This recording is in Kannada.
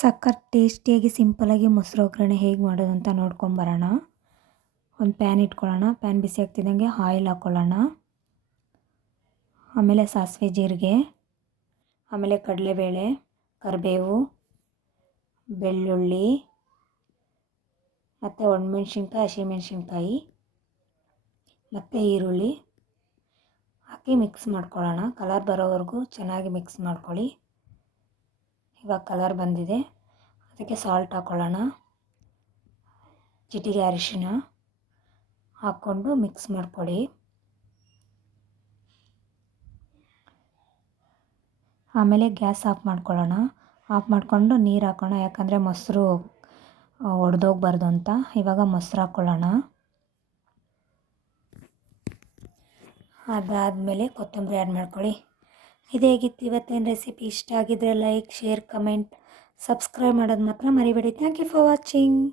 ಸಖತ್ ಟೇಸ್ಟಿಯಾಗಿ ಸಿಂಪಲಾಗಿ ಮೊಸರು ಒಗ್ಗರಣೆ ಹೇಗೆ ಮಾಡೋದು ಅಂತ ನೋಡ್ಕೊಂಬರೋಣ ಒಂದು ಪ್ಯಾನ್ ಇಟ್ಕೊಳ್ಳೋಣ. ಪ್ಯಾನ್ ಬಿಸಿ ಆಗ್ತಿದ್ದಂಗೆ ಆಯಿಲ್ ಹಾಕ್ಕೊಳ್ಳೋಣ ಆಮೇಲೆ ಸಾಸಿವೆ ಜೀರಿಗೆ. ಆಮೇಲೆ ಕಡಲೆಬೇಳೆ, ಕರಿಬೇವು, ಬೆಳ್ಳುಳ್ಳಿ, ಮತ್ತು ಒಣಮೆಣ್ಸಿನ್ಕಾಯಿ, ಹಸಿಮೆಣ್ಸಿನ್ಕಾಯಿ, ಮತ್ತು ಈರುಳ್ಳಿ. ಹಾಕಿ ಮಿಕ್ಸ್ ಮಾಡ್ಕೊಳ್ಳೋಣ. ಕಲರ್ ಬರೋವರೆಗೂ ಚೆನ್ನಾಗಿ ಮಿಕ್ಸ್ ಮಾಡ್ಕೊಳ್ಳಿ. ಇವಾಗ ಕಲರ್ ಬಂದಿದೆ. ಅದಕ್ಕೆ ಸಾಲ್ಟ್ ಹಾಕ್ಕೊಳ್ಳೋಣ ಚಿಟಿಗೆ ಅರಿಶಿನ ಹಾಕ್ಕೊಂಡು ಮಿಕ್ಸ್ ಮಾಡ್ಕೊಳ್ಳಿ. ಆಮೇಲೆ ಗ್ಯಾಸ್ ಆಫ್ ಮಾಡ್ಕೊಳ್ಳೋಣ. ಆಫ್ ಮಾಡಿಕೊಂಡು ನೀರು ಹಾಕೋಣ, ಯಾಕಂದರೆ ಮೊಸರು ಒಡೆದೋಗ್ಬಾರ್ದು ಅಂತ. ಇವಾಗ ಮೊಸರು ಹಾಕ್ಕೊಳ್ಳೋಣ ಅದಾದಮೇಲೆ ಕೊತ್ತಂಬರಿ ಆ್ಯಡ್ ಮಾಡ್ಕೊಳ್ಳಿ. ಇದೇಗಿತ್ತು ಇವತ್ತೇನು ರೆಸಿಪಿ. ಇಷ್ಟ ಆಗಿದ್ರೆ ಲೈಕ್, ಶೇರ್, ಕಮೆಂಟ್, ಸಬ್ಸ್ಕ್ರೈಬ್ ಮಾಡೋದು ಮಾತ್ರ ಮರಿಬೇಡಿ. Thank you for watching